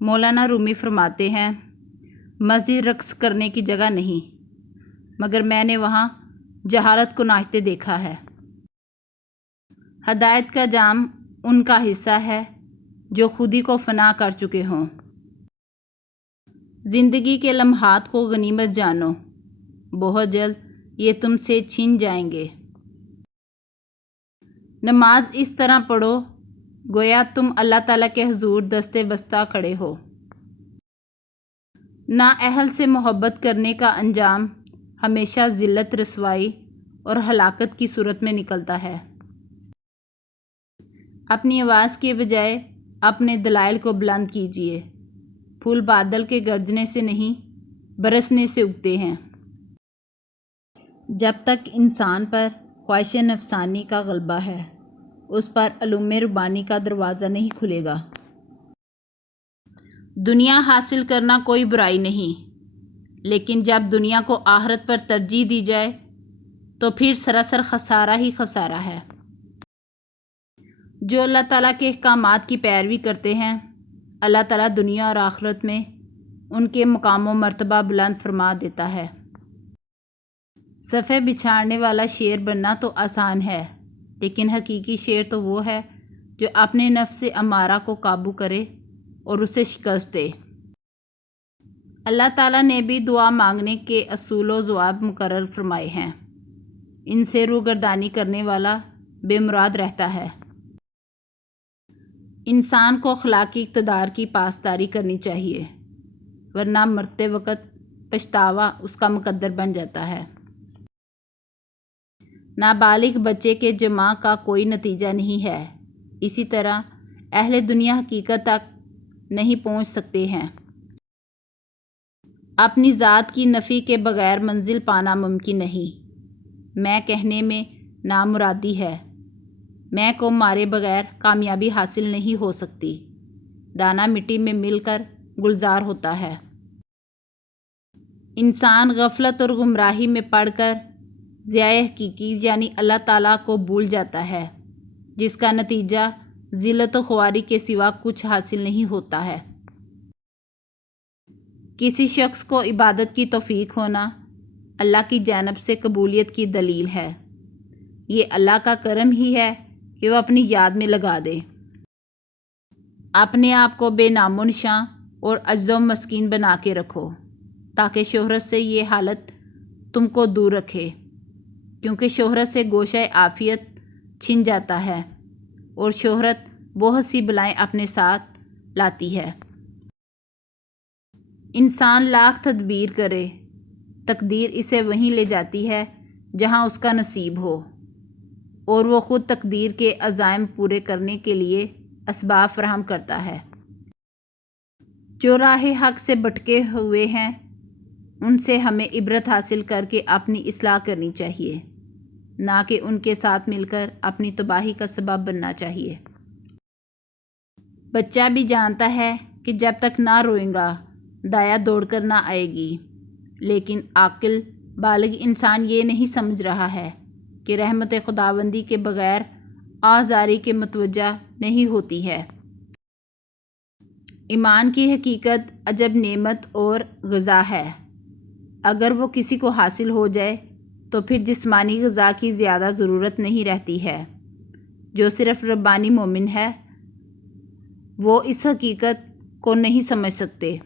مولانا رومی فرماتے ہیں، مسجد رقص کرنے کی جگہ نہیں، مگر میں نے وہاں جہالت کو ناچتے دیکھا ہے۔ ہدایت کا جام ان کا حصہ ہے جو خودی کو فنا کر چکے ہوں۔ زندگی کے لمحات کو غنیمت جانو، بہت جلد یہ تم سے چھن جائیں گے۔ نماز اس طرح پڑھو گویا تم اللہ تعالیٰ کے حضور دستے بستہ کھڑے ہو۔ نااہل سے محبت کرنے کا انجام ہمیشہ ذلت، رسوائی اور ہلاکت کی صورت میں نکلتا ہے۔ اپنی آواز کے بجائے اپنے دلائل کو بلند کیجیے۔ پھول بادل کے گرجنے سے نہیں، برسنے سے اگتے ہیں۔ جب تک انسان پر خواہش نفسانی کا غلبہ ہے، اس پر علوم ربانی کا دروازہ نہیں کھلے گا۔ دنیا حاصل کرنا کوئی برائی نہیں، لیکن جب دنیا کو آخرت پر ترجیح دی جائے تو پھر سراسر خسارہ ہی خسارہ ہے۔ جو اللہ تعالیٰ کے احکامات کی پیروی کرتے ہیں، اللہ تعالیٰ دنیا اور آخرت میں ان کے مقام و مرتبہ بلند فرما دیتا ہے۔ صفحے بچھاڑنے والا شیر بننا تو آسان ہے، لیکن حقیقی شیر تو وہ ہے جو اپنے نفس امارہ کو قابو کرے اور اسے شکست دے۔ اللہ تعالیٰ نے بھی دعا مانگنے کے اصول و ضوابط مقرر فرمائے ہیں۔ ان سے روگردانی کرنے والا بے مراد رہتا ہے۔ انسان کو اخلاقی اقتدار کی پاسداری کرنی چاہیے، ورنہ مرتے وقت پچھتاوا اس کا مقدر بن جاتا ہے۔ نابالغ بچے کے جمع کا کوئی نتیجہ نہیں ہے، اسی طرح اہل دنیا حقیقت تک نہیں پہنچ سکتے ہیں۔ اپنی ذات کی نفی کے بغیر منزل پانا ممکن نہیں۔ میں کہنے میں نامرادی ہے، میں کو مارے بغیر کامیابی حاصل نہیں ہو سکتی۔ دانہ مٹی میں مل کر گلزار ہوتا ہے۔ انسان غفلت اور گمراہی میں پڑ کر ضیاء حقیقی یعنی اللہ تعالیٰ کو بھول جاتا ہے، جس کا نتیجہ ذلت و خواری کے سوا کچھ حاصل نہیں ہوتا ہے۔ کسی شخص کو عبادت کی توفیق ہونا اللہ کی جانب سے قبولیت کی دلیل ہے۔ یہ اللہ کا کرم ہی ہے کہ وہ اپنی یاد میں لگا دے۔ اپنے آپ کو بے نام و نشاں اور عجز و مسکین بنا کے رکھو، تاکہ شہرت سے یہ حالت تم کو دور رکھے، کیونکہ شہرت سے گوشہ عافیت چھن جاتا ہے اور شہرت بہت سی بلائیں اپنے ساتھ لاتی ہے۔ انسان لاکھ تدبیر کرے، تقدیر اسے وہیں لے جاتی ہے جہاں اس کا نصیب ہو، اور وہ خود تقدیر کے عزائم پورے کرنے کے لیے اسباب فراہم کرتا ہے۔ جو راہ حق سے بھٹکے ہوئے ہیں، ان سے ہمیں عبرت حاصل کر کے اپنی اصلاح کرنی چاہیے، نہ کہ ان کے ساتھ مل کر اپنی تباہی کا سبب بننا چاہیے۔ بچہ بھی جانتا ہے کہ جب تک نہ روئے گا دایا دوڑ کر نہ آئے گی، لیکن عاقل بالغ انسان یہ نہیں سمجھ رہا ہے کہ رحمت خداوندی کے بغیر آزاری کے متوجہ نہیں ہوتی ہے۔ ایمان کی حقیقت عجب نعمت اور غذا ہے۔ اگر وہ کسی کو حاصل ہو جائے تو پھر جسمانی غذا کی زیادہ ضرورت نہیں رہتی ہے۔ جو صرف ربانی مومن ہے، وہ اس حقیقت کو نہیں سمجھ سکتے۔